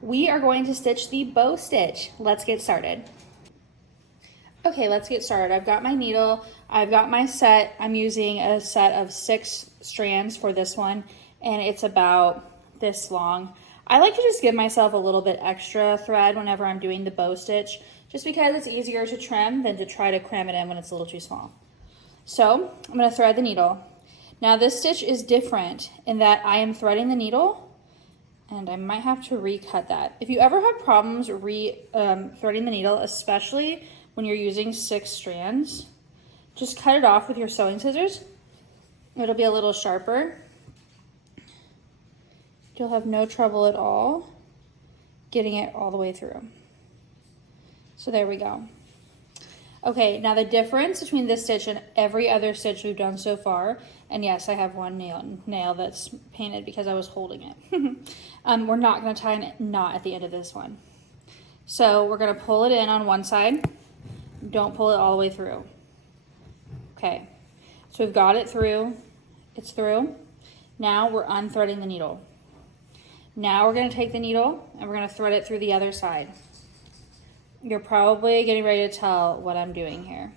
we are going to stitch the bow stitch. Let's get started. Okay, let's get started. I've got my needle, I've got my set. I'm using a set of 6 strands for this one, and it's about this long. I like to just give myself a little bit extra thread whenever I'm doing the bow stitch, just because it's easier to trim than to try to cram it in when it's a little too small. So I'm going to thread the needle. Now this stitch is different in that I am threading the needle, and I might have to recut that. If you ever have problems threading the needle, especially when you're using 6 strands, just cut it off with your sewing scissors. It'll be a little sharper. You'll have no trouble at all getting it all the way through. So there we go. Okay, now the difference between this stitch and every other stitch we've done so far, and yes, I have one nail that's painted because I was holding it. We're not gonna tie a knot at the end of this one. So we're gonna pull it in on one side. Don't pull it all the way through. Okay, so we've got it through. It's through. Now we're unthreading the needle. Now we're going to take the needle and we're going to thread it through the other side. You're probably getting ready to tell what I'm doing here.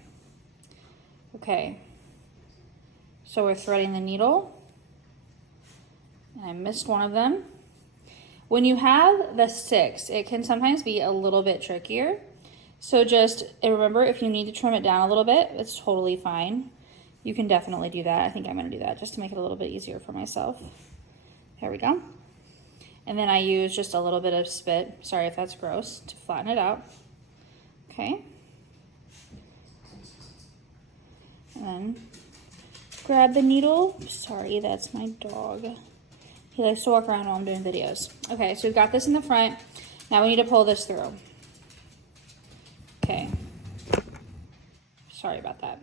Okay, so we're threading the needle, and I missed one of them. When you have the 6, it can sometimes be a little bit trickier. So just remember, if you need to trim it down a little bit, it's totally fine. You can definitely do that. I think I'm going to do that just to make it a little bit easier for myself. There we go. And then I use just a little bit of spit, sorry if that's gross, to flatten it out. Okay. And then grab the needle. Sorry, that's my dog. He likes to walk around while I'm doing videos. Okay, so we've got this in the front. Now we need to pull this through. Okay, sorry about that.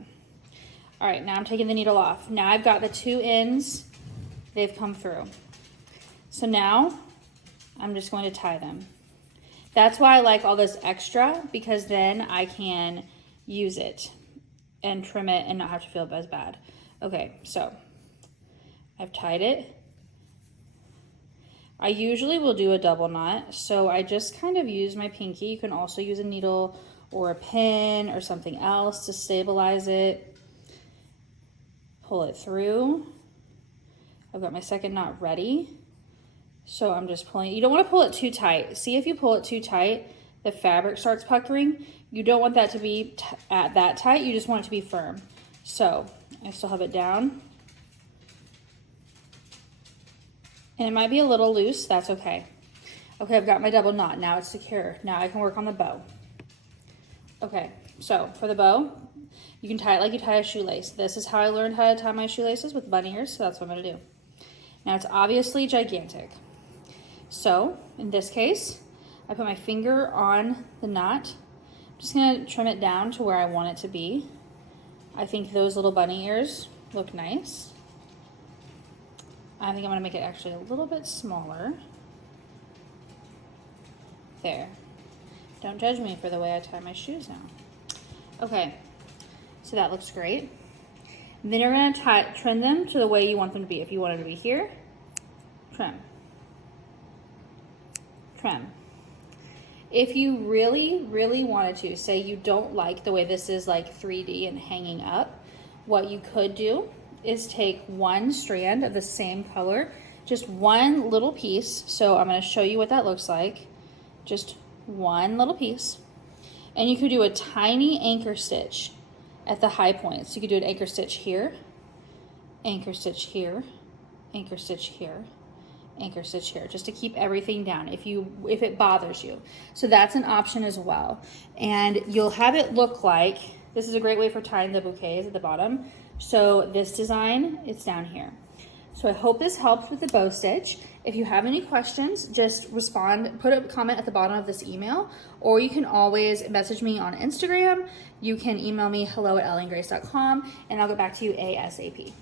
All right, now I'm taking the needle off. Now I've got the 2 ends, they've come through. So now I'm just going to tie them. That's why I like all this extra, because then I can use it and trim it and not have to feel as bad. Okay, so I've tied it. I usually will do a double knot, so I just kind of use my pinky. You can also use a needle or a pin or something else to stabilize it. Pull it through. I've got my second knot ready. So I'm just pulling. You don't want to pull it too tight. See, if you pull it too tight, the fabric starts puckering. You don't want that to be at that tight. You just want it to be firm. So I still have it down. And it might be a little loose. That's okay. Okay, I've got my double knot. Now it's secure. Now I can work on the bow. Okay, so for the bow, you can tie it like you tie a shoelace. This is how I learned how to tie my shoelaces, with bunny ears, so that's what I'm gonna do. Now it's obviously gigantic. So in this case, I put my finger on the knot. I'm just gonna trim it down to where I want it to be. I think those little bunny ears look nice. I think I'm gonna make it actually a little bit smaller. There. Don't judge me for the way I tie my shoes now. Okay, so that looks great. And then you're gonna trim them to the way you want them to be. If you want them to be here, trim. Trim. If you really, really wanted to, say you don't like the way this is like 3D and hanging up, what you could do is take one strand of the same color, just one little piece. So I'm gonna show you what that looks like. Just one little piece. And you could do a tiny anchor stitch at the high points. You could do an anchor stitch here, anchor stitch here, anchor stitch here, anchor stitch here, just to keep everything down if it bothers you. So that's an option as well. And you'll have it look like, this is a great way for tying the bouquets at the bottom. So this design, it's down here. So I hope this helps with the bow stitch. If you have any questions, just respond, put a comment at the bottom of this email, or you can always message me on Instagram. You can email me hello@elly.gr.com, and I'll get back to you ASAP.